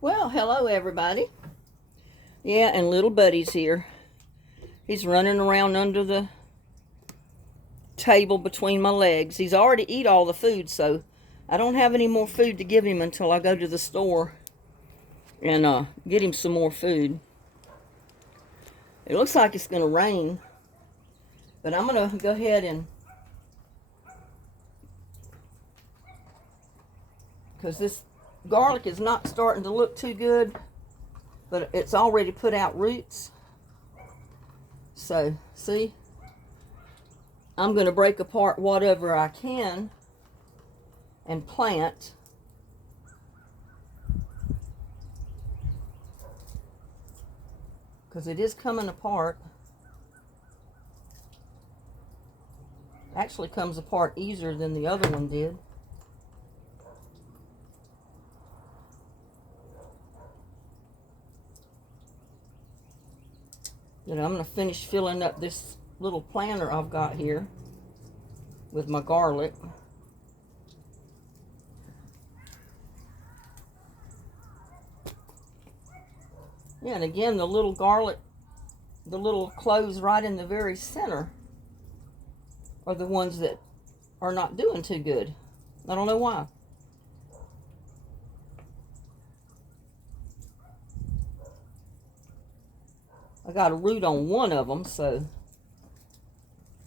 Well, hello everybody. Yeah, and little buddy's here. He's running around under the table between my legs. He's already eat all the food, so I don't have any more food to give him until I go to the store and get him some more food. It looks like it's going to rain, but I'm going to go ahead and, because this garlic is not starting to look too good, but it's already put out roots. So, see, I'm going to break apart whatever I can and plant. Because it is coming apart. Actually comes apart easier than the other one did. Then I'm going to finish filling up this little planter I've got here with my garlic. Yeah, and again, the little garlic, the little cloves right in the very center are the ones that are not doing too good. I don't know why. I got a root on one of them, so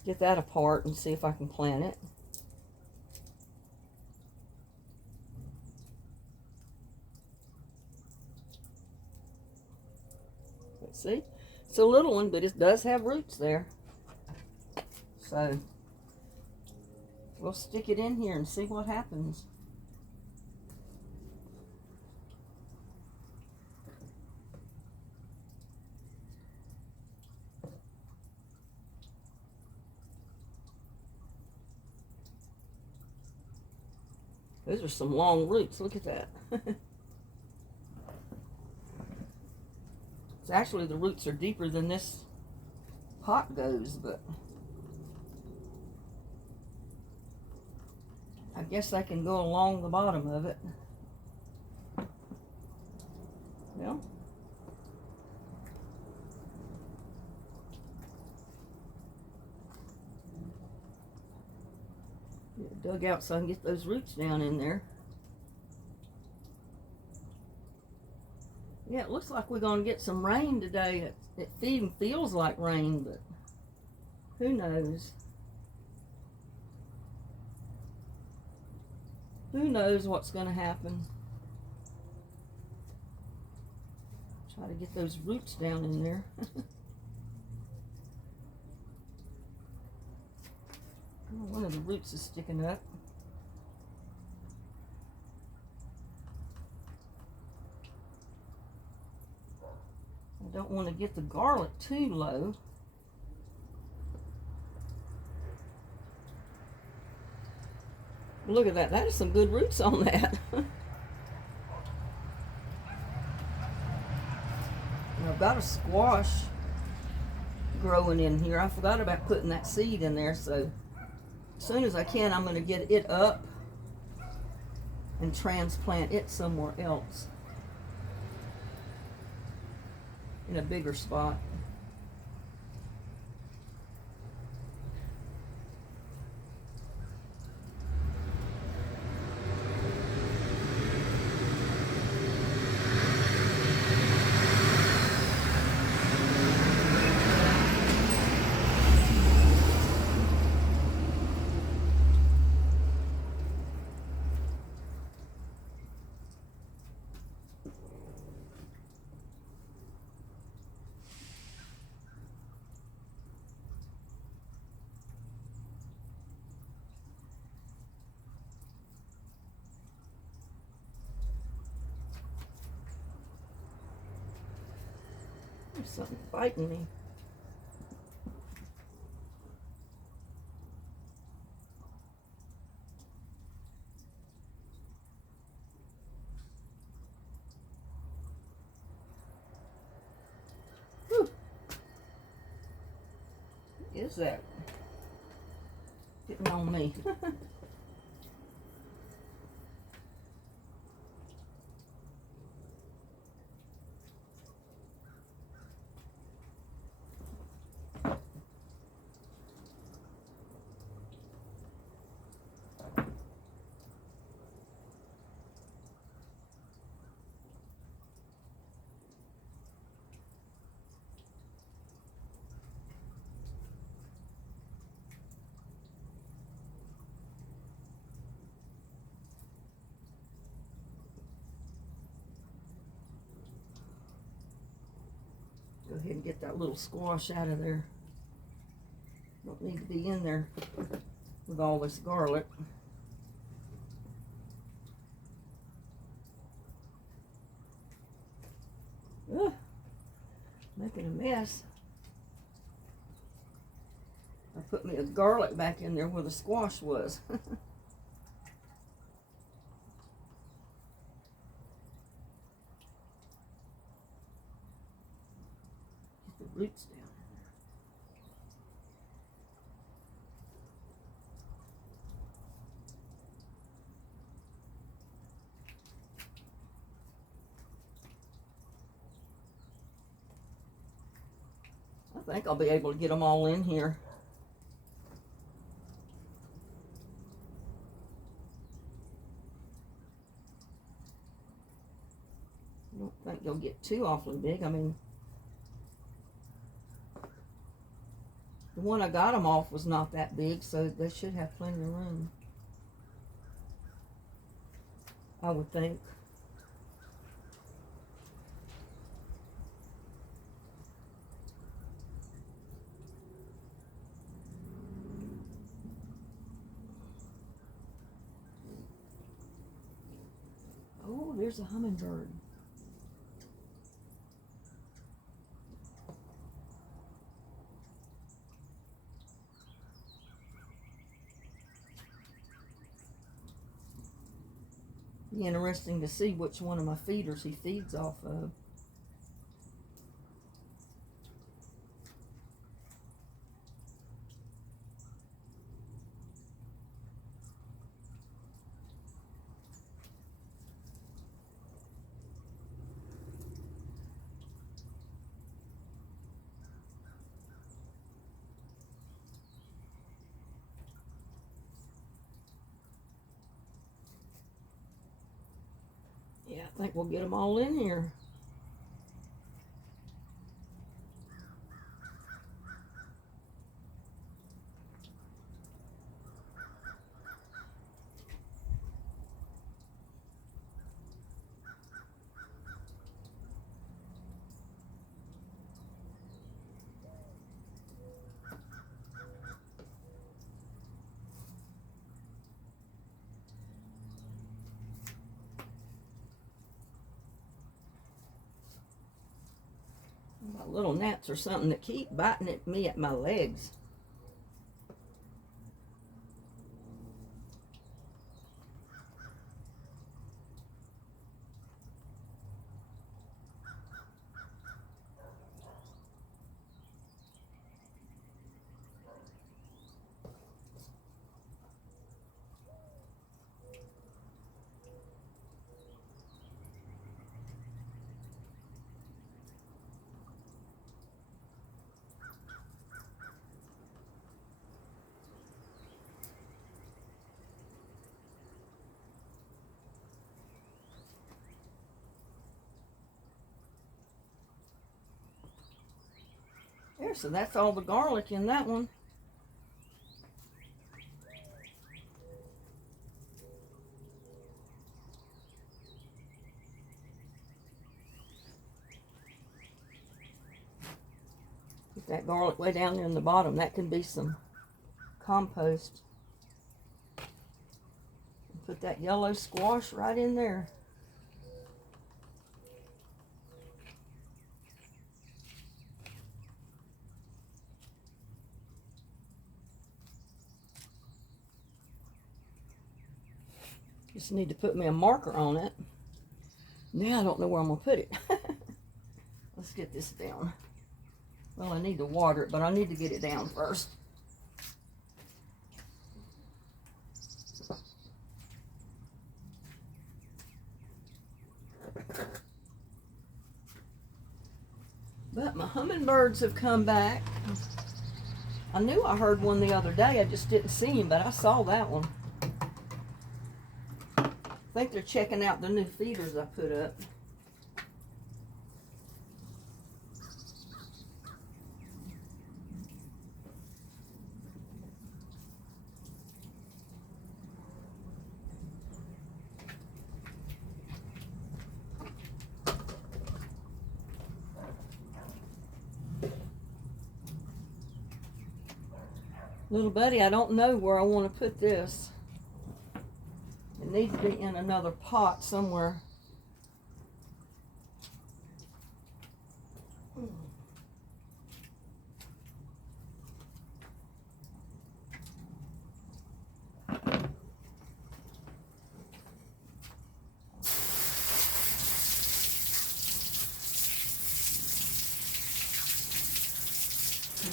get that apart and see if I can plant it. Let's see. It's a little one, but it does have roots there. So we'll stick it in here and see what happens. Those are some long roots. Look at that. It's actually, the roots are deeper than this pot goes, but I guess I can go along the bottom of it. Well, get it dug out so I can get those roots down in there. Yeah, it looks like we're going to get some rain today. It even feels like rain, but who knows? Who knows what's going to happen? Try to get those roots down in there. Oh, one of the roots is sticking up. I don't want to get the garlic too low. Look at that. That is some good roots on that. I've got a squash growing in here. I forgot about putting that seed in there, so as soon as I can, I'm going to get it up and transplant it somewhere else in a bigger spot. There's something biting me. Whew. What is that? Getting on me. ahead and get that little squash out of there. Don't need to be in there with all this garlic. Ugh, making a mess. I put me a garlic back in there where the squash was. Get the roots down. I think I'll be able to get them all in here. I don't think they'll get too awfully big. I mean, the one I got them off was not that big, so they should have plenty of room, I would think. Oh, there's a hummingbird. Be interesting to see which one of my feeders he feeds off of. Yeah, I think we'll get them all in here. Little gnats or something that keep biting at me at my legs. There, so that's all the garlic in that one. Get that garlic way down there in the bottom. That can be some compost. Put that yellow squash right in there. Just need to put me a marker on it. Now I don't know where I'm going to put it. Let's get this down. Well, I need to water it, but I need to get it down first. But my hummingbirds have come back. I knew I heard one the other day. I just didn't see him, but I saw that one. I think they're checking out the new feeders I put up. Little buddy, I don't know where I want to put this. It needs to be in another pot somewhere.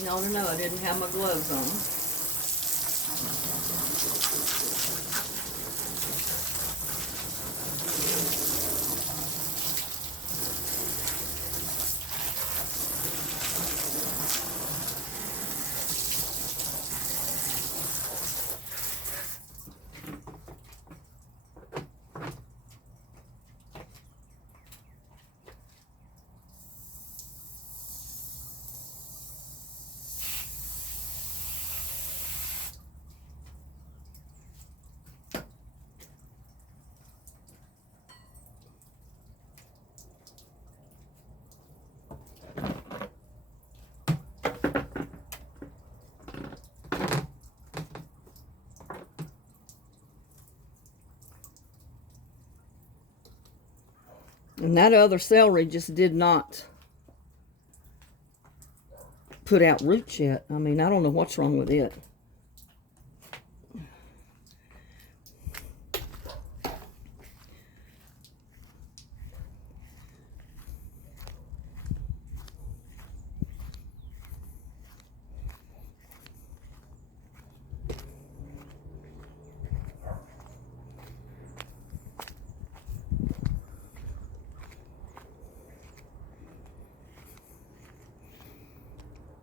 No, I didn't have my gloves on. And that other celery just did not put out roots yet. I mean, I don't know what's wrong with it.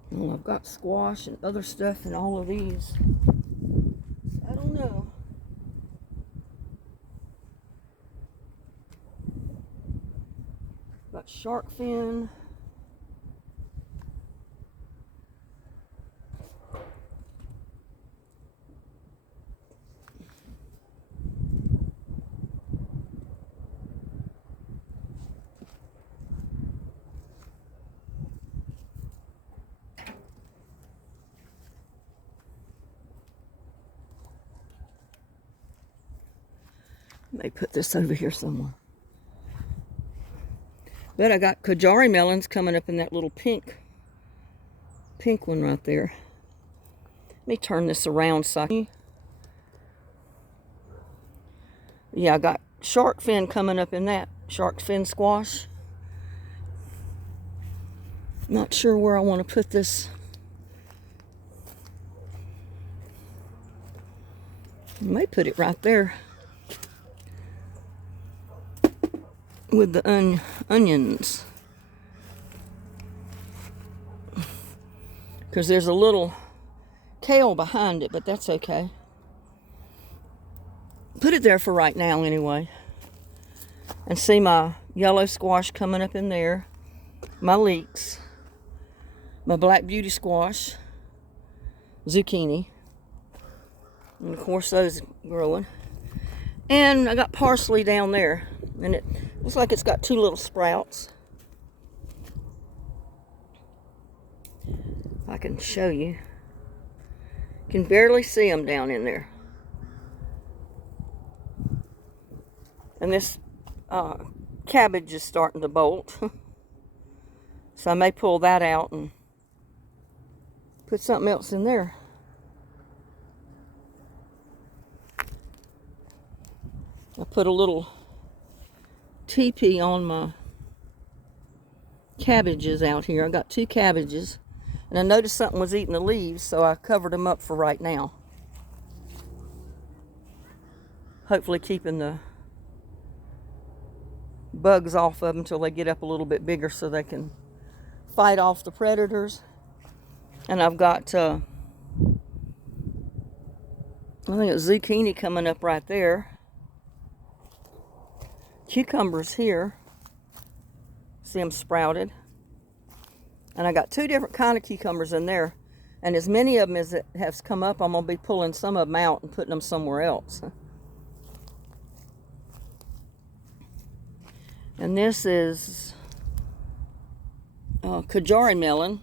Well, I've got squash and other stuff in all of these. I don't know. Got shark fin. May put this over here somewhere. But I got Kajari melons coming up in that little pink one right there. Let me turn this around so I can... Yeah, I got shark fin coming up in that. Shark fin squash. Not sure where I want to put this. I may put it right there with the onions, because there's a little kale behind it, but that's okay. Put it there for right now anyway. And see my yellow squash coming up in there, my leeks, my black beauty squash, zucchini, and of course those growing. And I got parsley down there, and it looks like it's got 2 little sprouts. I can show you. You can barely see them down in there. And this cabbage is starting to bolt. So I may pull that out and put something else in there. I put a little teepee on my cabbages out here. I got 2 cabbages, and I noticed something was eating the leaves, so I covered them up for right now. Hopefully keeping the bugs off of them until they get up a little bit bigger so they can fight off the predators. And I've got I think it's zucchini coming up right there. Cucumbers here. See them sprouted. And I got 2 different kind of cucumbers in there. And as many of them as it has come up, I'm going to be pulling some of them out and putting them somewhere else. And this is Kajari melon.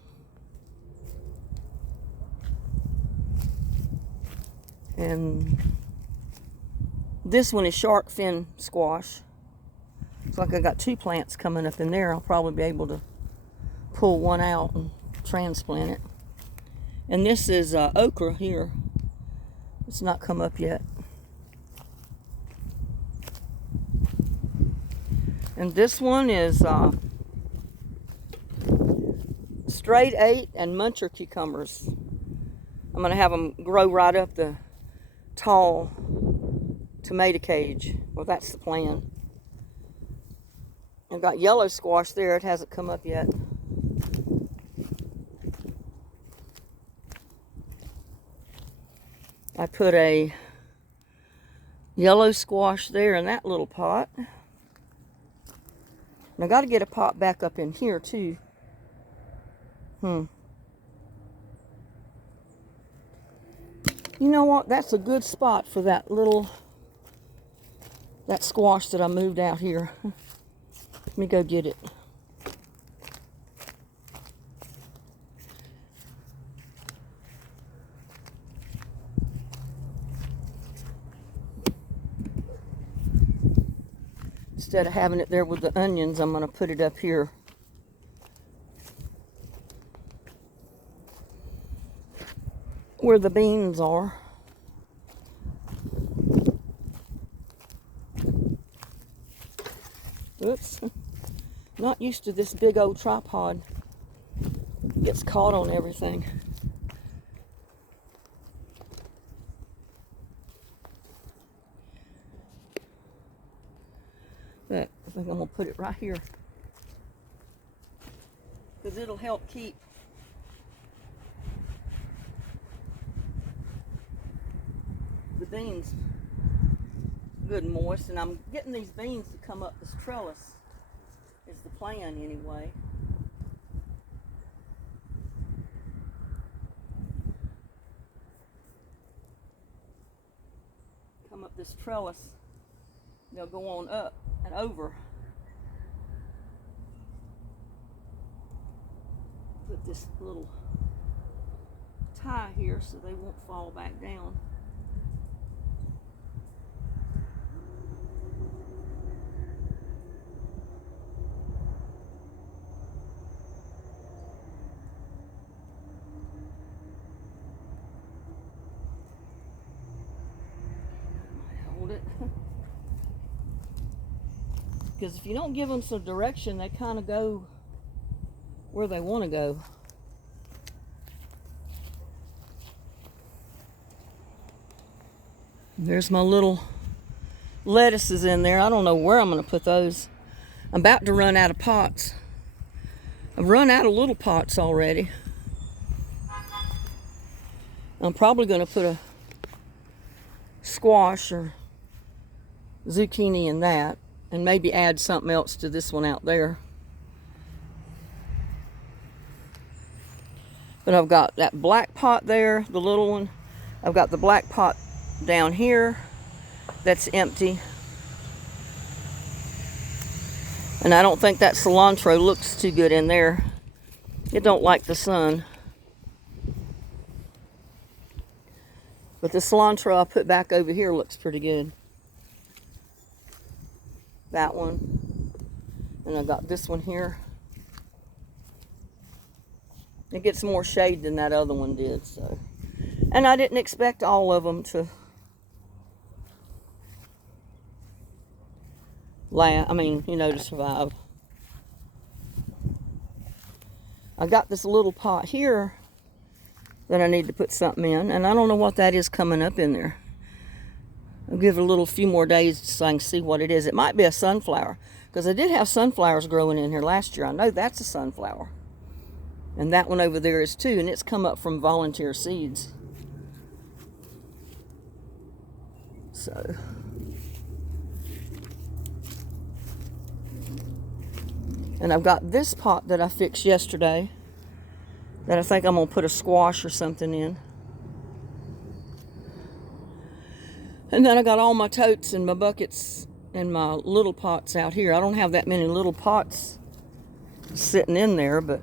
And this one is shark fin squash. Looks like I got 2 plants coming up in there. I'll probably be able to pull one out and transplant it. And this is okra here. It's not come up yet. And this one is straight 8 and muncher cucumbers. I'm going to have them grow right up the tall tomato cage. Well, that's the plan. I've got yellow squash there. It hasn't come up yet. I put a yellow squash there in that little pot. And I got to get a pot back up in here too. You know what? That's a good spot for that squash that I moved out here. Let me go get it. Instead of having it there with the onions, I'm going to put it up here. Where the beans are. Oops. Not used to this big old tripod. Gets caught on everything. But I think I'm going to put it right here. Because it'll help keep the beans good and moist. And I'm getting these beans to come up this trellis is the plan anyway. Come up this trellis. They'll go on up and over. Put this little tie here so they won't fall back down. Hold it. Because if you don't give them some direction, they kind of go where they want to go. There's my little lettuces in there. I don't know where I'm going to put those. I'm about to run out of pots. I've run out of little pots already. I'm probably going to put a squash or zucchini in that. And maybe add something else to this one out there. But I've got that black pot there, the little one. I've got the black pot down here that's empty. And I don't think that cilantro looks too good in there. It don't like the sun. But the cilantro I put back over here looks pretty good. That one. And I got this one here. It gets more shade than that other one did, so. And I didn't expect all of them to to survive. I got this little pot here that I need to put something in, and I don't know what that is coming up in there. I'll give it a few more days so I can see what it is. It might be a sunflower, because I did have sunflowers growing in here last year. I know that's a sunflower. And that one over there is too, and it's come up from volunteer seeds. So. And I've got this pot that I fixed yesterday that I think I'm going to put a squash or something in. And then I got all my totes and my buckets and my little pots out here. I don't have that many little pots sitting in there, but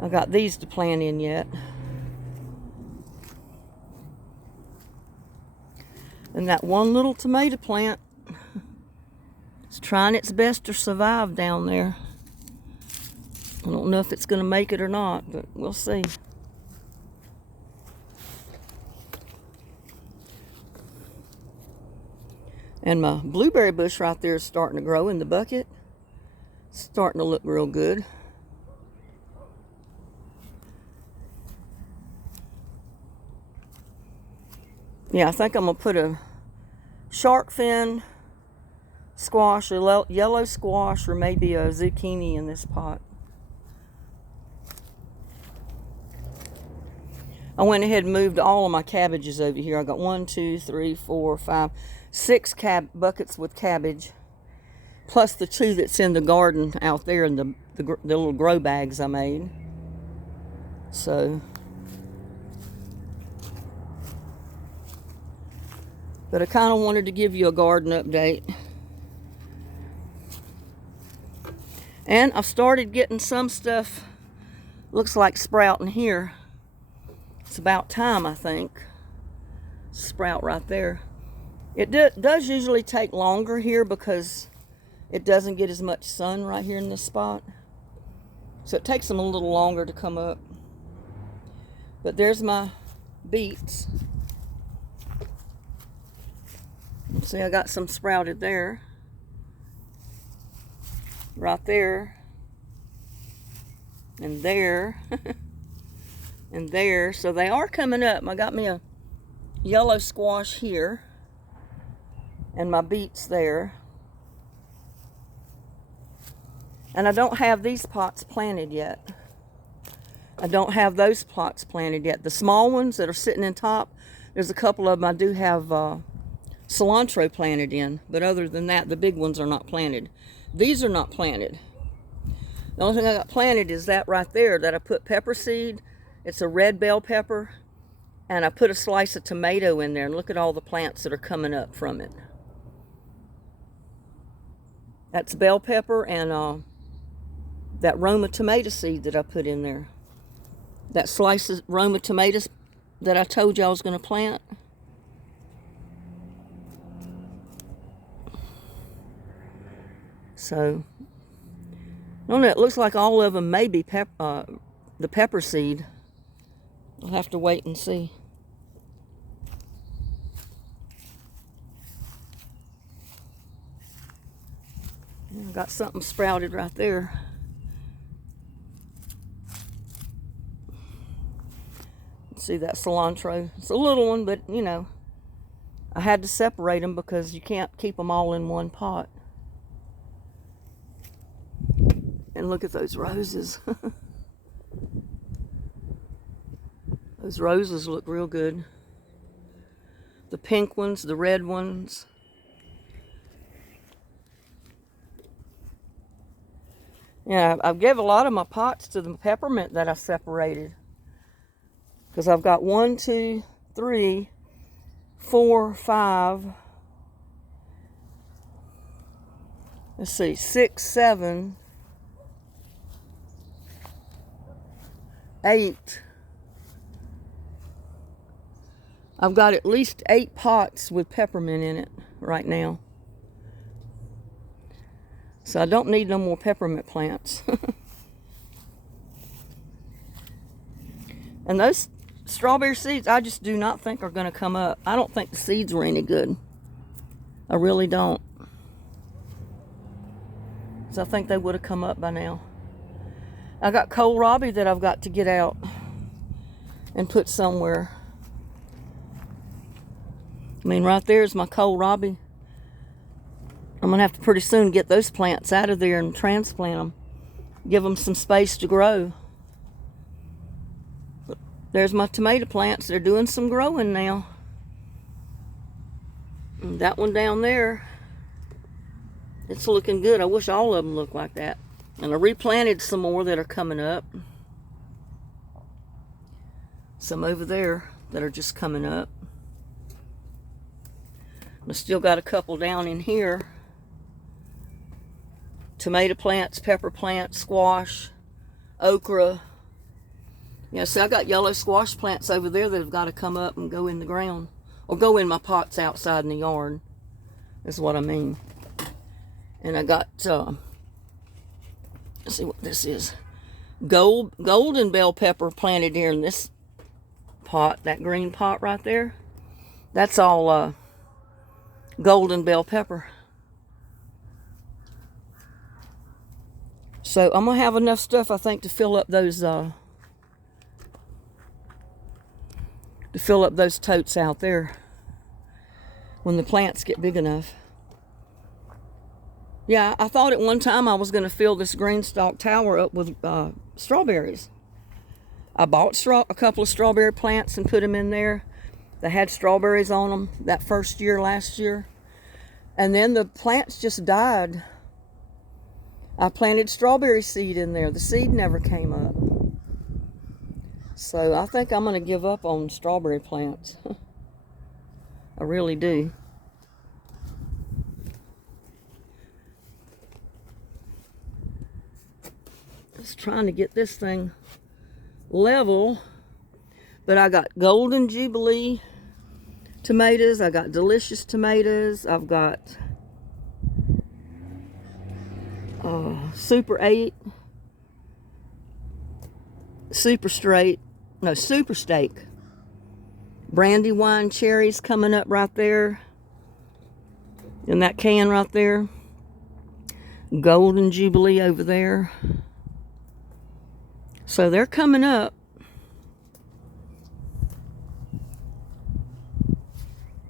I got these to plant in yet. And that one little tomato plant is trying its best to survive down there. I don't know if it's going to make it or not, but we'll see. And my blueberry bush right there is starting to grow in the bucket. It's starting to look real good. Yeah, I think I'm going to put a shark fin squash, a yellow squash, or maybe a zucchini in this pot. I went ahead and moved all of my cabbages over here. I got 1, 2, 3, 4, 5, 6 buckets with cabbage, plus the 2 that's in the garden out there in the little grow bags I made. So, but I kind of wanted to give you a garden update. And I've started getting some stuff, looks like sprouting here. It's about time, I think. Sprout right there. It does usually take longer here because it doesn't get as much sun right here in this spot. So it takes them a little longer to come up. But there's my beets. See, I got some sprouted there. Right there. And there. And there. So they are coming up. I got me a yellow squash here. And my beets there. And I don't have these pots planted yet. I don't have those plots planted yet. The small ones that are sitting in top, there's a couple of them I do have cilantro planted in. But other than that, the big ones are not planted. These are not planted. The only thing I got planted is that right there that I put pepper seed. It's a red bell pepper. And I put a slice of tomato in there. And look at all the plants that are coming up from it. That's bell pepper and that Roma tomato seed that I put in there. That slice of Roma tomatoes that I told you I was going to plant. So, I don't know, it looks like all of them may be the pepper seed. I'll have to wait and see. I got something sprouted right there. See that cilantro? It's a little one, but you know, I had to separate them because you can't keep them all in one pot. And look at those roses. Those roses look real good. The pink ones, the red ones. Yeah, I've given a lot of my pots to the peppermint that I separated. Because I've got 1, 2, 3, 4, 5. Let's see, 6, 7, 8. I've got at least 8 pots with peppermint in it right now. So I don't need no more peppermint plants. And those strawberry seeds, I just do not think are going to come up. I don't think the seeds were any good. I really don't. So I think they would have come up by now. I got kohlrabi that I've got to get out and put somewhere. I mean, right there is my kohlrabi. I'm going to have to pretty soon get those plants out of there and transplant them. Give them some space to grow. But there's my tomato plants. They're doing some growing now. And that one down there, it's looking good. I wish all of them looked like that. And I replanted some more that are coming up. Some over there that are just coming up. I still got a couple down in here. Tomato plants, pepper plants, squash, okra. Yeah, see, I got yellow squash plants over there that have got to come up and go in the ground. or go in my pots outside in the yard, is what I mean. And I got, let's see what this is. Golden bell pepper planted here in this pot, that green pot right there. That's all golden bell pepper. So I'm gonna have enough stuff, I think, to fill up those totes out there when the plants get big enough. Yeah, I thought at one time I was going to fill this green stalk tower up with strawberries. I bought a couple of strawberry plants and put them in there. They had strawberries on them that first year, last year. And then the plants just died. I planted strawberry seed in there. The seed never came up. So I think I'm going to give up on strawberry plants. I really do. Just trying to get this thing level. But I got Golden Jubilee tomatoes. I got Delicious tomatoes. I've got Super 8. Super Steak. Brandywine cherries coming up right there. In that can right there. Golden Jubilee over there. So they're coming up.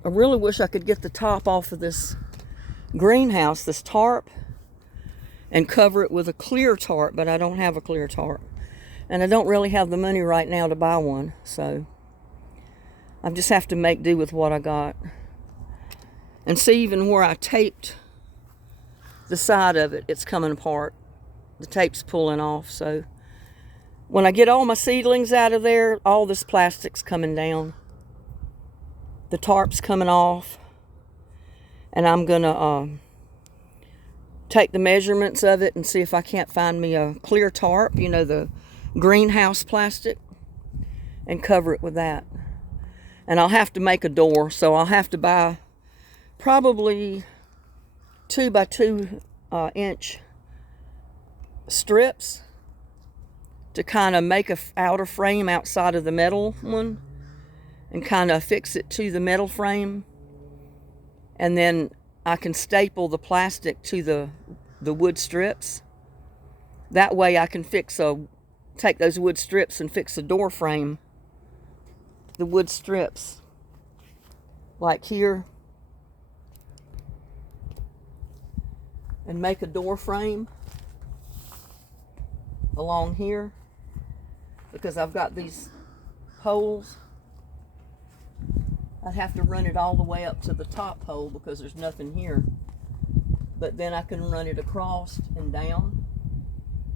I really wish I could get the top off of this greenhouse, this tarp, and cover it with a clear tarp, but I don't have a clear tarp. And I don't really have the money right now to buy one, so I just have to make do with what I got. And see, even where I taped the side of it, it's coming apart. The tape's pulling off, so when I get all my seedlings out of there, all this plastic's coming down. The tarp's coming off. And I'm going to take the measurements of it and see if I can't find me a clear tarp, you know, the greenhouse plastic, and cover it with that. And I'll have to make a door, so I'll have to buy probably 2 by 2 inch strips to kind of make a outer frame outside of the metal one and kind of fix it to the metal frame. And then I can staple the plastic to the wood strips. That way I can take those wood strips and fix a door frame. The wood strips, like here, and make a door frame along here, because I've got these poles. I'd have to run it all the way up to the top pole because there's nothing here, but then I can run it across and down,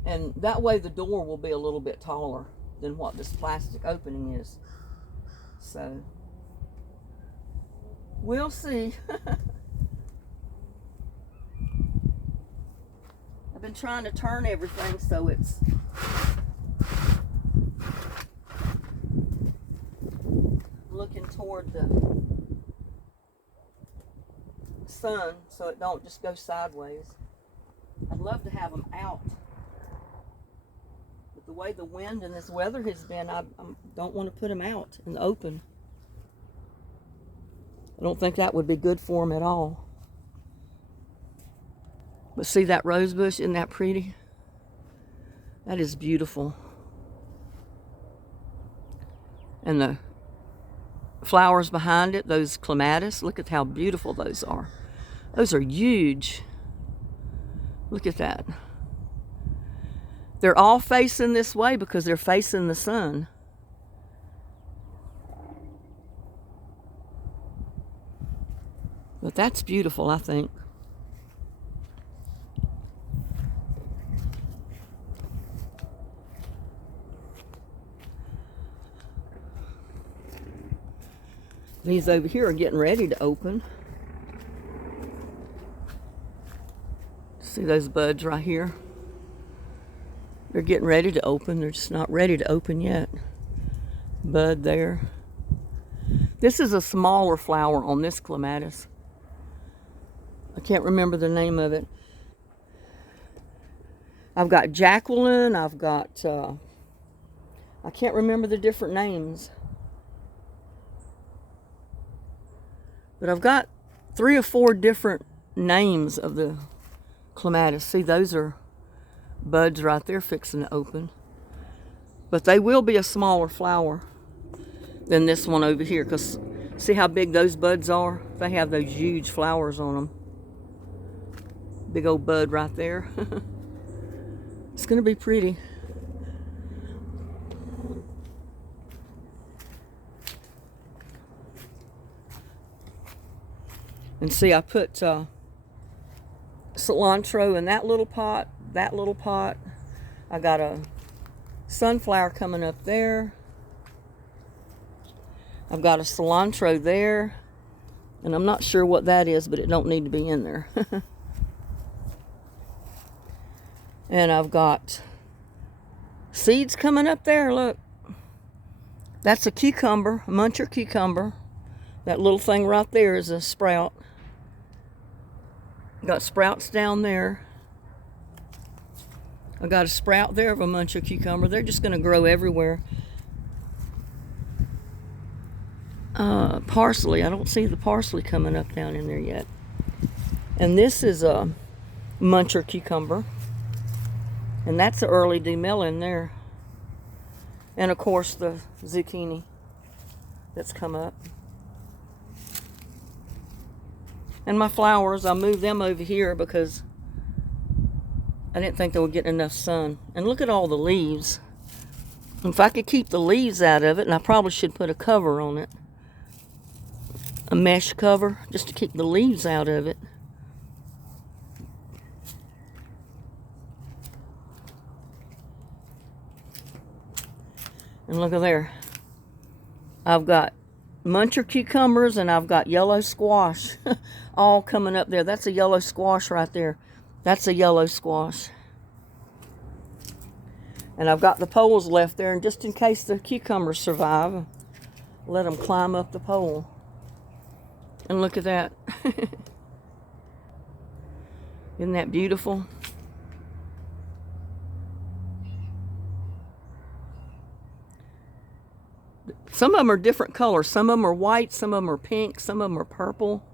and that way the door will be a little bit taller than what this plastic opening is. So we'll see. I've been trying to turn everything so it's looking toward the sun so it don't just go sideways. I'd love to have them out, but the way the wind and this weather has been, I don't want to put them out in the open. I don't think that would be good for them at all. But see that rose bush, isn't that pretty? That is beautiful. And the flowers behind it, those clematis, look at how beautiful those are. Those are huge. Look at that. They're all facing this way because they're facing the sun. But that's beautiful, I think. These over here are getting ready to open. See those buds right here? They're getting ready to open. They're just not ready to open yet. Bud there. This is a smaller flower on this clematis. I can't remember the name of it. I've got Jacqueline. I've got, I can't remember the different names. But I've got 3 or 4 different names of the clematis. See, those are buds right there fixing to open. But they will be a smaller flower than this one over here, because see how big those buds are? They have those huge flowers on them. Big old bud right there. It's going to be pretty. And see, I put cilantro in that little pot, that little pot. I got a sunflower coming up there. I've got a cilantro there. And I'm not sure what that is, but it don't need to be in there. And I've got seeds coming up there, look. That's a cucumber, a muncher cucumber. That little thing right there is a sprout. Got sprouts down there. I got a sprout there of a muncher cucumber. They're just going to grow everywhere. Parsley. I don't see the parsley coming up down in there yet. And this is a muncher cucumber. And that's an early demelon there. And of course the zucchini that's come up. And my flowers, I moved them over here because I didn't think they were getting enough sun. And look at all the leaves. If I could keep the leaves out of it, and I probably should put a cover on it. A mesh cover, just to keep the leaves out of it. And look at there. I've got muncher cucumbers and I've got yellow squash all coming up there. That's a yellow squash right there. That's a yellow squash. And I've got the poles left there, and just in case the cucumbers survive, let them climb up the pole. And look at that. Isn't that beautiful? Some of them are different colors. Some of them are white, some of them are pink, some of them are purple.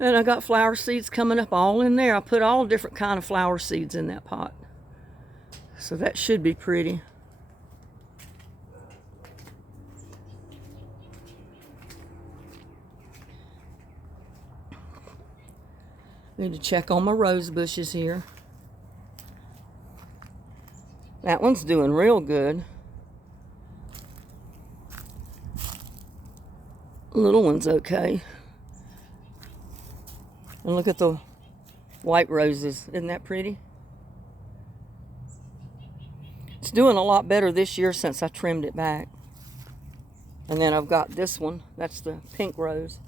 And I got flower seeds coming up all in there. I put all different kind of flower seeds in that pot. So that should be pretty. Need to check on my rose bushes here. That one's doing real good. Little one's okay. And look at the white roses. Isn't that pretty? It's doing a lot better this year since I trimmed it back. And then I've got this one. That's the pink rose.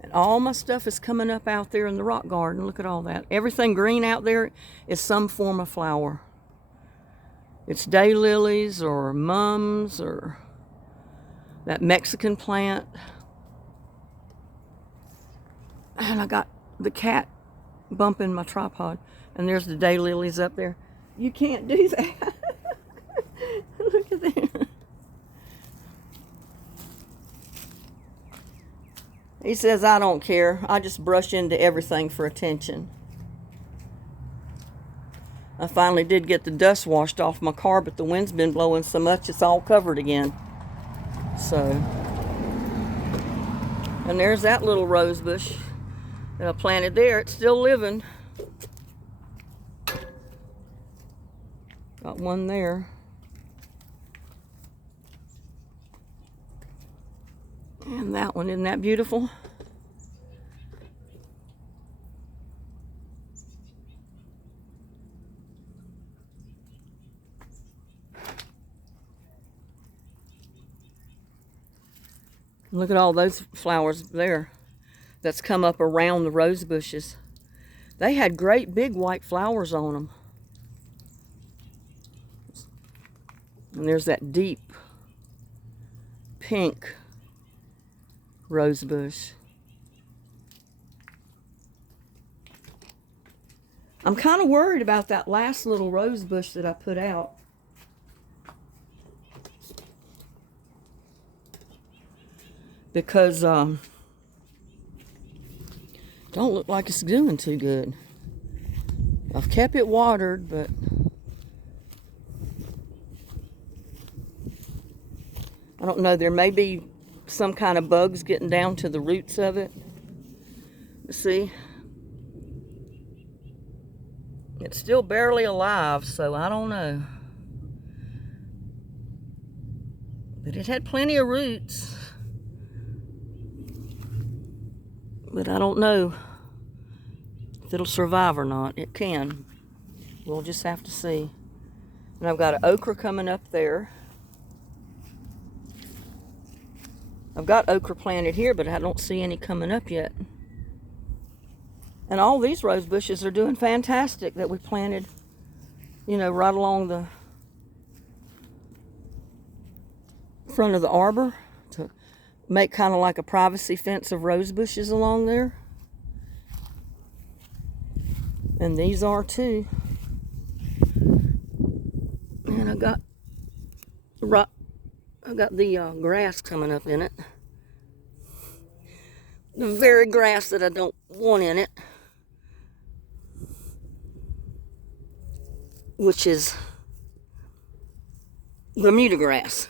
And all my stuff is coming up out there in the rock garden. Look at all that. Everything green out there is some form of flower. It's daylilies or mums or that Mexican plant. And I got the cat bumping my tripod. And there's the daylilies up there. You can't do that. Look at that. He says, I don't care. I just brush into everything for attention. I finally did get the dust washed off my car, but the wind's been blowing so much it's all covered again. So, and there's that little rose bush that I planted there. It's still living. Got one there. And that one, isn't that beautiful? Look at all those flowers there that's come up around the rose bushes. They had great big white flowers on them. And there's that deep pink rose bush. I'm kind of worried about that last little rose bush that I put out. Because don't look like it's doing too good. I've kept it watered, but I don't know. There may be some kind of bugs getting down to the roots of it. See? It's still barely alive, so I don't know. But it had plenty of roots. But I don't know if it'll survive or not. It can. We'll just have to see. And I've got an okra coming up there. I've got okra planted here, but I don't see any coming up yet. And all these rose bushes are doing fantastic that we planted, you know, right along the front of the arbor to make kind of like a privacy fence of rose bushes along there. And these are too. And I got the grass coming up in it. The very grass that I don't want in it. Which is Bermuda grass.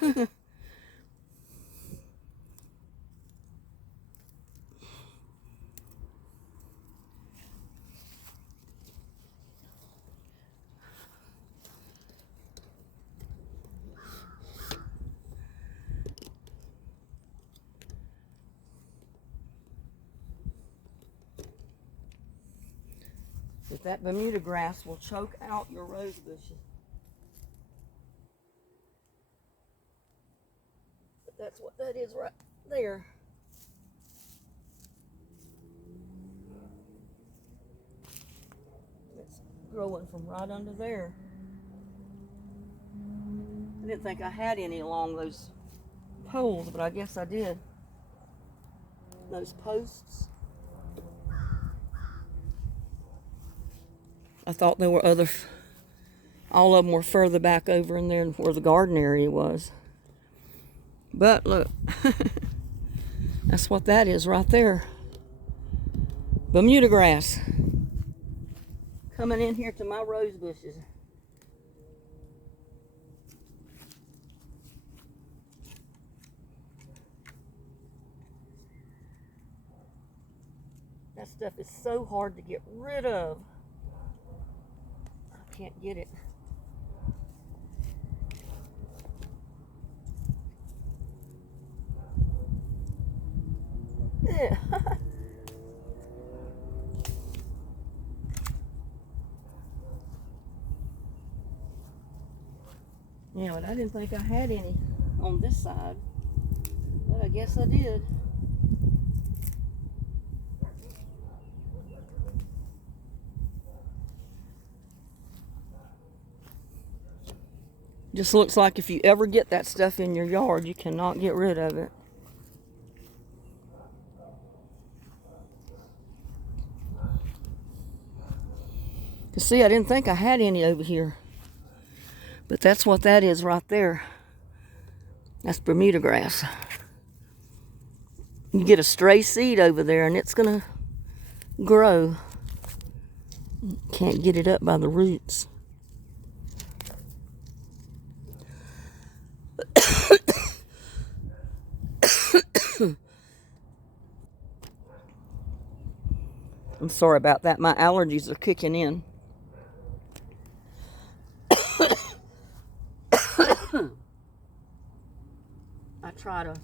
But that Bermuda grass will choke out your rose bushes. But that's what that is right there. It's growing from right under there. I didn't think I had any along those poles, but I guess I did. Those posts. I thought there were all of them were further back over in there where the garden area was. But look, that's what that is right there. Bermuda grass. Coming in here to my rose bushes. That stuff is so hard to get rid of. Can't get it. Yeah. Yeah, but I didn't think I had any on this side. But I guess I did. Just looks like if you ever get that stuff in your yard, you cannot get rid of it. You see, I didn't think I had any over here. But that's what that is right there. That's Bermuda grass. You get a stray seed over there and it's going to grow. Can't get it up by the roots. I'm sorry about that. My allergies are kicking in. I try to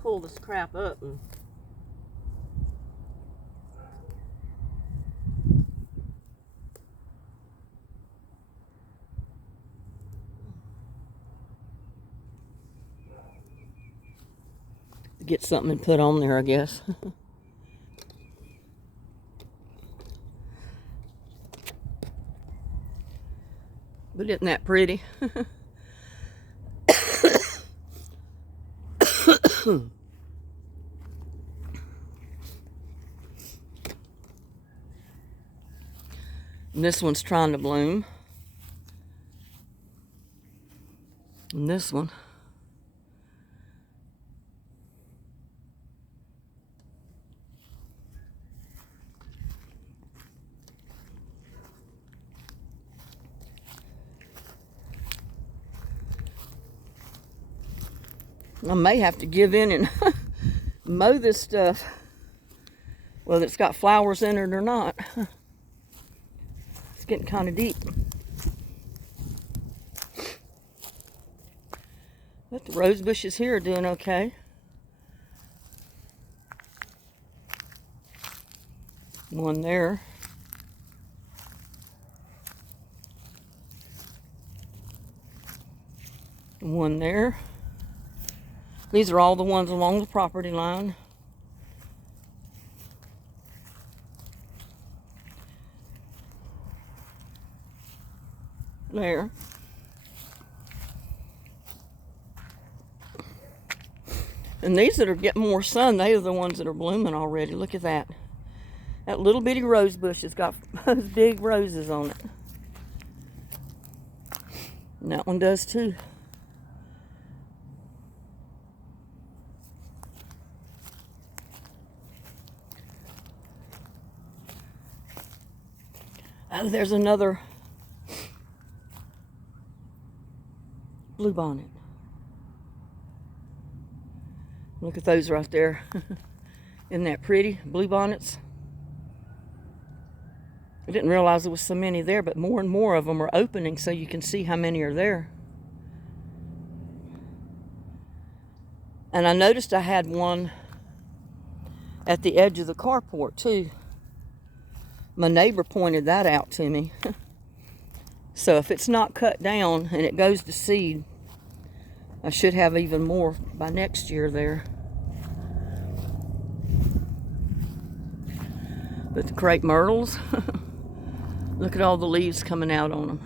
pull this crap up and get something and put on there, I guess. But isn't that pretty? And this one's trying to bloom. And this one. I may have to give in and mow this stuff, whether it's got flowers in it or not. It's getting kind of deep. But the rose bushes here are doing okay. One there. One there. These are all the ones along the property line. There. And these that are getting more sun, they are the ones that are blooming already. Look at that. That little bitty rose bush has got those big roses on it. And that one does too. Oh, there's another bluebonnet. Look at those right there. Isn't that pretty? Bluebonnets. I didn't realize there was so many there, but more and more of them are opening so you can see how many are there. And I noticed I had one at the edge of the carport too. My neighbor pointed that out to me. So if it's not cut down and it goes to seed, I should have even more by next year there. But the crepe myrtles, look at all the leaves coming out on them.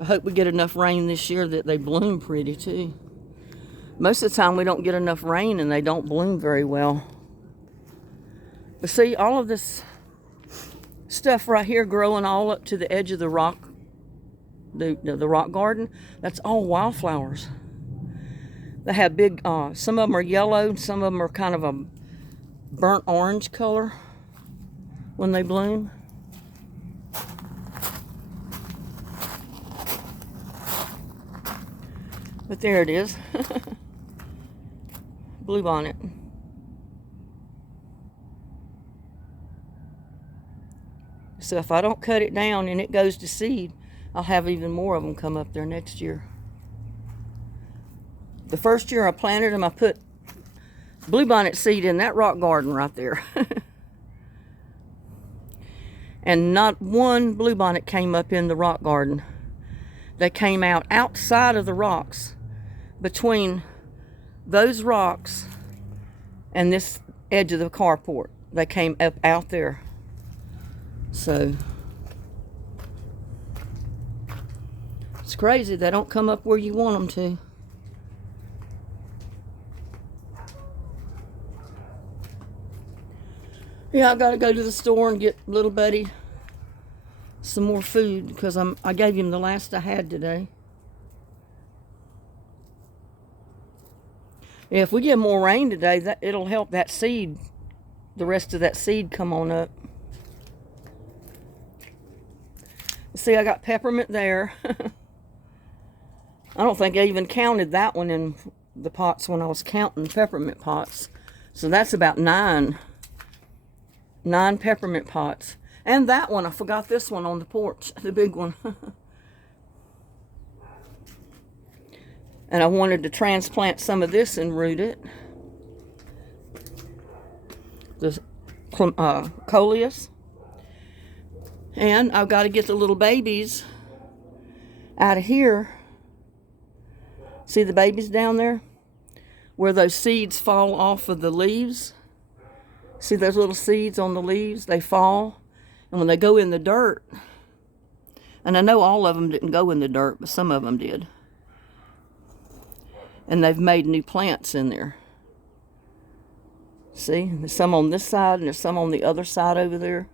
I hope we get enough rain this year that they bloom pretty too. Most of the time we don't get enough rain and they don't bloom very well. But see, all of this stuff right here growing all up to the edge of the rock, the rock garden, that's all wildflowers. They have big, some of them are yellow, some of them are kind of a burnt orange color when they bloom. But there it is. Bluebonnet. So if I don't cut it down and it goes to seed, I'll have even more of them come up there next year. The first year I planted them, I put bluebonnet seed in that rock garden right there. And not one bluebonnet came up in the rock garden. They came out outside of the rocks, between those rocks and this edge of the carport. They came up out there. So it's crazy, they don't come up where you want them to. Yeah, I've got to go to the store and get little buddy some more food because I gave him the last I had today. Yeah, if we get more rain today, it'll help that seed, the rest of that seed come on up. See, I got peppermint there. I don't think I even counted that one in the pots when I was counting peppermint pots. So that's about nine peppermint pots. And that one, I forgot this one on the porch, the big one. And I wanted to transplant some of this and root it. The coleus. And I've got to get the little babies out of here. See the babies down there? Where those seeds fall off of the leaves. See those little seeds on the leaves? They fall. And when they go in the dirt, and I know all of them didn't go in the dirt, but some of them did. And they've made new plants in there. See, there's some on this side and there's some on the other side over there.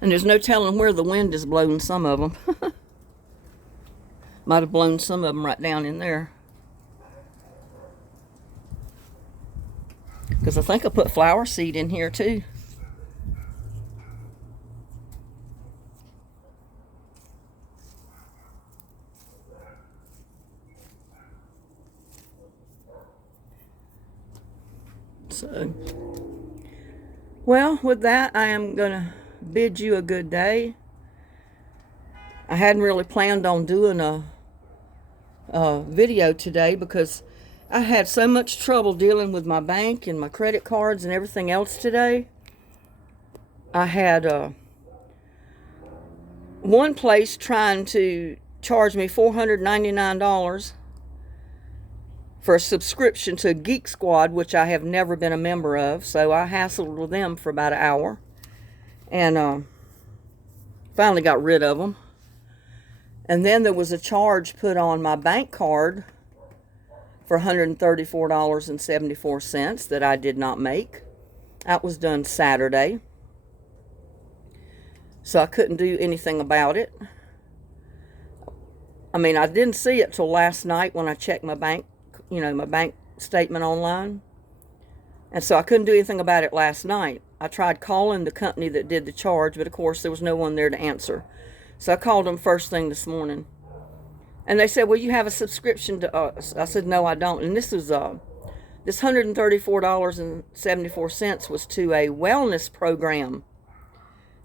And there's no telling where the wind is blowing some of them. Might have blown some of them right down in there. Because I think I put flower seed in here too. So, well, with that, I am going to bid you a good day. I hadn't really planned on doing a video today because I had so much trouble dealing with my bank and my credit cards and everything else today. I had one place trying to charge me $499 for a subscription to Geek Squad, which I have never been a member of. So I hassled with them for about an hour and finally got rid of them. And then there was a charge put on my bank card for $134.74 that I did not make. That was done Saturday. So I couldn't do anything about it. I mean, I didn't see it till last night when I checked my bank, my bank statement online. And so I couldn't do anything about it last night. I tried calling the company that did the charge, but of course there was no one there to answer. So I called them first thing this morning. And they said, well, you have a subscription to us. I said, no, I don't. And this was this $134.74 was to a wellness program.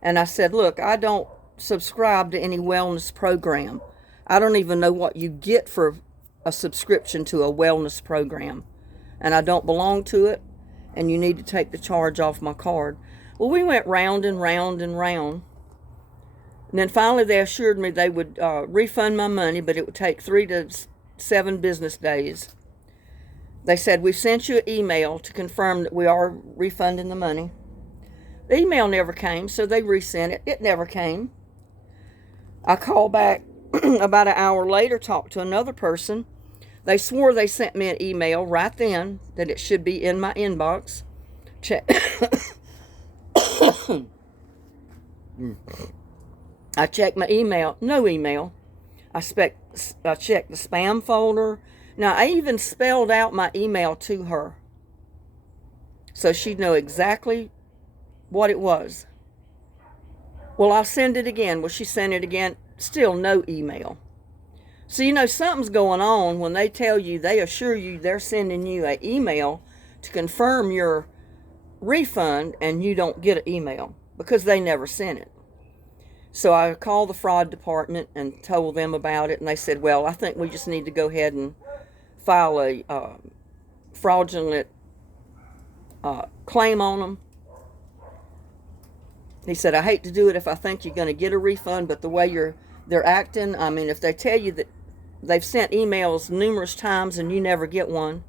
And I said, look, I don't subscribe to any wellness program. I don't even know what you get for a subscription to a wellness program. And I don't belong to it. And you need to take the charge off my card. Well, we went round and round and round. And then finally they assured me they would refund my money, but it would take 3 to 7 business days. They said, we sent you an email to confirm that we are refunding the money. The email never came, so they resent it. It never came. I called back about an hour later, talked to another person. They swore they sent me an email right then that it should be in my inbox. I checked my email, no email. I checked the spam folder. Now, I even spelled out my email to her so she'd know exactly what it was. Well, I'll send it again. Well, she sent it again. Still no email. So, something's going on when they tell you, they assure you they're sending you an email to confirm your refund and you don't get an email because they never sent it. So I called the fraud department and told them about it, and they said, well, I think we just need to go ahead and file a fraudulent claim on them. He said, I hate to do it if I think you're going to get a refund, but the way they're acting, I mean, if they tell you that they've sent emails numerous times and you never get one,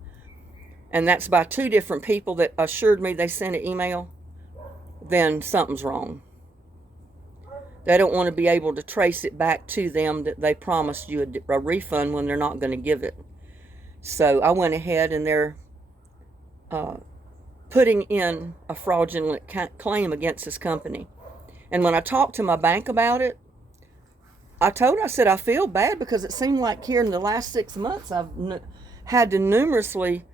and that's by 2 different people that assured me they sent an email, then something's wrong. They don't want to be able to trace it back to them that they promised you a refund when they're not going to give it. So I went ahead and they're putting in a fraudulent claim against this company. And when I talked to my bank about it, I said, I feel bad because it seemed like here in the last 6 months I've had to numerously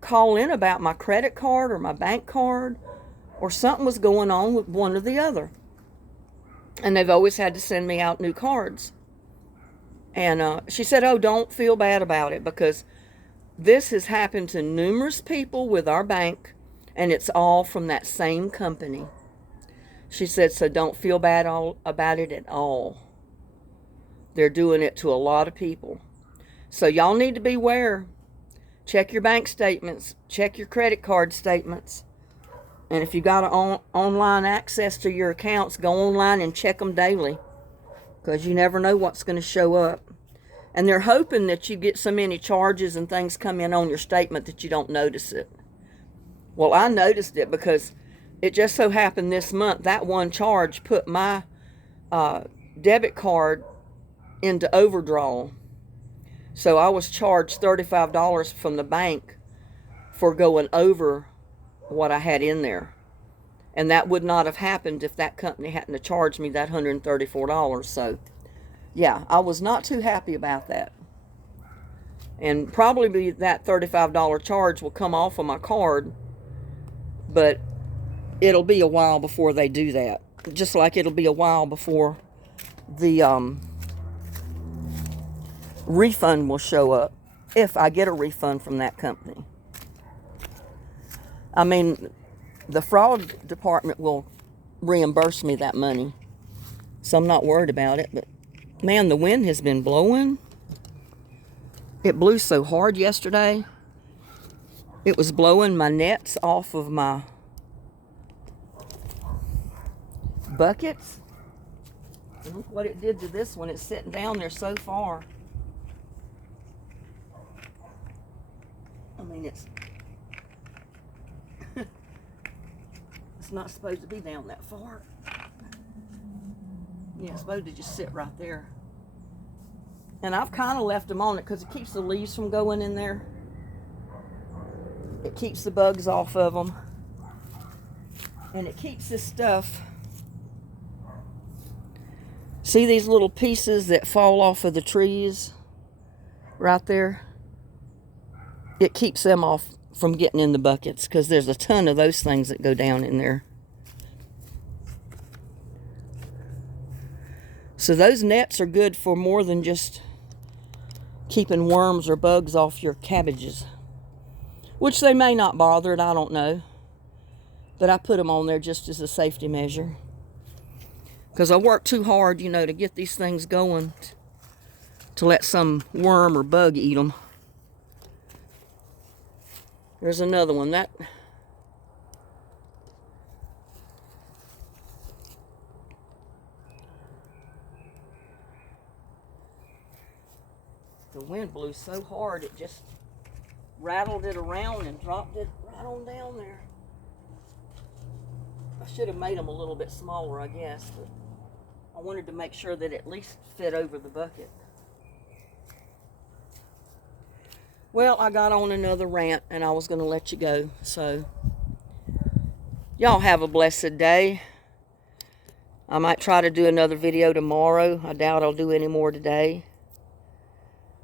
call in about my credit card or my bank card, or something was going on with one or the other. And they've always had to send me out new cards. And she said, oh, don't feel bad about it because this has happened to numerous people with our bank, and it's all from that same company. She said, so don't feel bad about it at all. They're doing it to a lot of people. So y'all need to beware. Check your bank statements. Check your credit card statements. And if you got online access to your accounts, go online and check them daily. Because you never know what's going to show up. And they're hoping that you get so many charges and things come in on your statement that you don't notice it. Well, I noticed it because it just so happened this month that one charge put my debit card into overdraw. So I was charged $35 from the bank for going over what I had in there. And that would not have happened if that company hadn't have charged me that $134. So, yeah, I was not too happy about that. And probably that $35 charge will come off of my card, but it'll be a while before they do that. Just like it'll be a while before the refund will show up, if I get a refund from that company. I mean, the fraud department will reimburse me that money, so I'm not worried about it. But man, the wind has been blowing. It blew so hard yesterday. It was blowing my nets off of my buckets. And look what it did to this one. It's sitting down there so far. I mean, it's not supposed to be down that far. Yeah, it's supposed to just sit right there. And I've kind of left them on it because it keeps the leaves from going in there. It keeps the bugs off of them. And it keeps this stuff. See these little pieces that fall off of the trees right there? It keeps them off from getting in the buckets because there's a ton of those things that go down in there. So those nets are good for more than just keeping worms or bugs off your cabbages, which they may not bother it, I don't know. But I put them on there just as a safety measure because I work too hard, you know, to get these things going to let some worm or bug eat them. There's another one. The wind blew so hard it just rattled it around and dropped it right on down there. I should have made them a little bit smaller, I guess, but I wanted to make sure that it at least fit over the bucket. Well, I got on another rant and I was going to let you go. So, y'all have a blessed day. I might try to do another video tomorrow. I doubt I'll do any more today,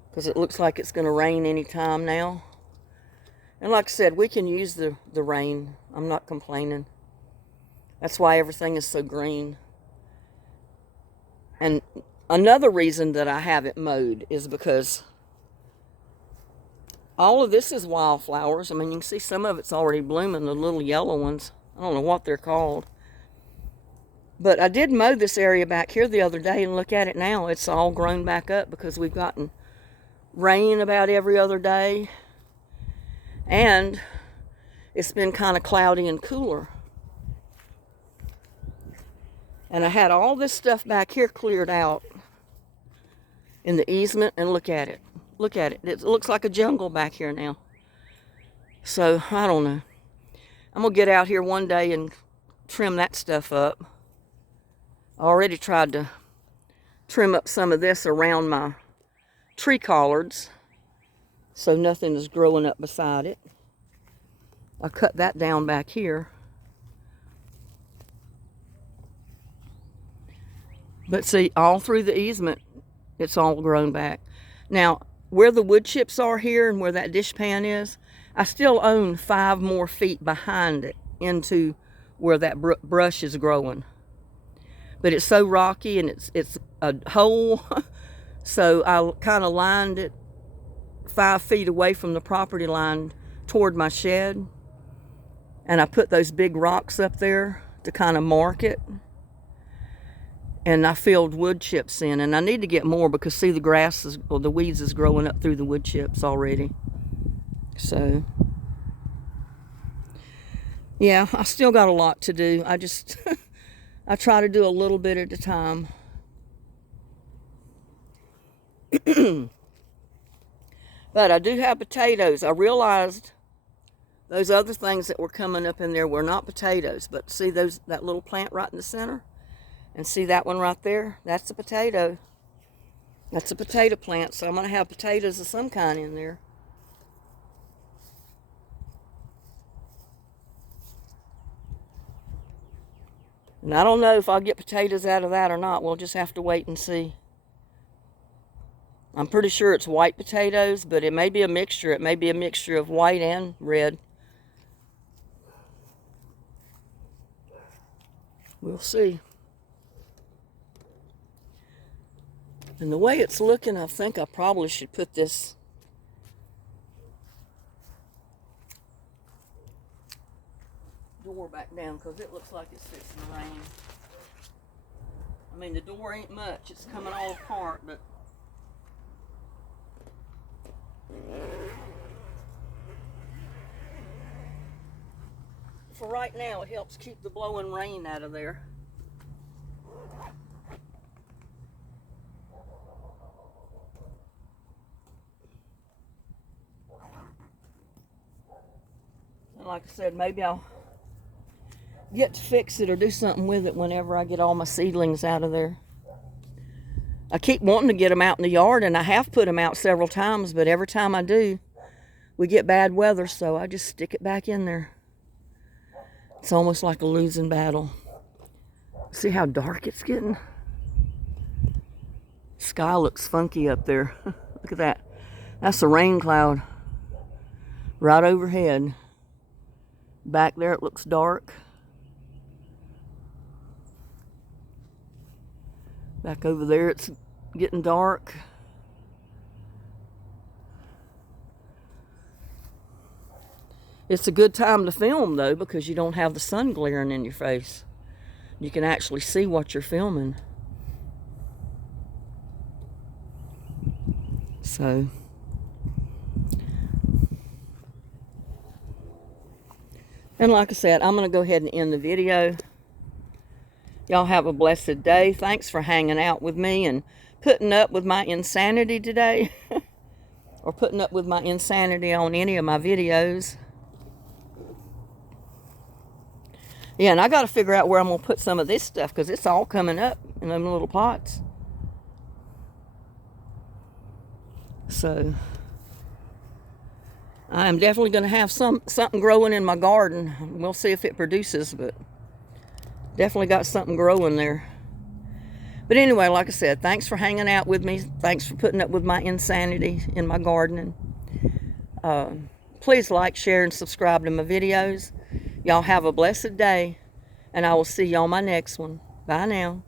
because it looks like it's going to rain anytime now. And like I said, we can use the rain. I'm not complaining. That's why everything is so green. And another reason that I haven't mowed is because all of this is wildflowers. I mean, you can see some of it's already blooming, the little yellow ones. I don't know what they're called. But I did mow this area back here the other day, and look at it now. It's all grown back up because we've gotten rain about every other day. And it's been kind of cloudy and cooler. And I had all this stuff back here cleared out in the easement, and look at it. Look at it. It looks like a jungle back here now. So, I don't know. I'm going to get out here one day and trim that stuff up. I already tried to trim up some of this around my tree collards so nothing is growing up beside it. I cut that down back here. But see, all through the easement, it's all grown back. Now, where the wood chips are here and where that dishpan is, I still own 5 more feet behind it into where that brush is growing. But it's so rocky and it's a hole, so I kind of lined it 5 feet away from the property line toward my shed. And I put those big rocks up there to kind of mark it. And I filled wood chips in, and I need to get more because see, the grass is, or the weeds is growing up through the wood chips already. So, yeah, I still got a lot to do. I just, I try to do a little bit at a time. But I do have potatoes. I realized those other things that were coming up in there were not potatoes, but see that little plant right in the center? And see that one right there? That's a potato. That's a potato plant, so I'm going to have potatoes of some kind in there. And I don't know if I'll get potatoes out of that or not. We'll just have to wait and see. I'm pretty sure it's white potatoes, but it may be a mixture. It may be a mixture of white and red. We'll see. And the way it's looking, I think I probably should put this door back down because it looks like it's fixing to rain. I mean, the door ain't much. It's coming all apart, but for right now, it helps keep the blowing rain out of there. And like I said, maybe I'll get to fix it or do something with it whenever I get all my seedlings out of there. I keep wanting to get them out in the yard, and I have put them out several times, but every time I do, we get bad weather, so I just stick it back in there. It's almost like a losing battle. See how dark it's getting? Sky looks funky up there. Look at that. That's a rain cloud right overhead. Back there it looks dark. Back over there it's getting dark. It's a good time to film though because you don't have the sun glaring in your face. You can actually see what you're filming. So and like I said, I'm going to go ahead and end the video. Y'all have a blessed day. Thanks for hanging out with me and putting up with my insanity today. Or putting up with my insanity on any of my videos. Yeah, and I got to figure out where I'm going to put some of this stuff because it's all coming up in them little pots. So I'm definitely going to have something growing in my garden. We'll see if it produces, but definitely got something growing there. But anyway, like I said, thanks for hanging out with me. Thanks for putting up with my insanity in my gardening. Please like, share, and subscribe to my videos. Y'all have a blessed day, and I will see you on my next one. Bye now.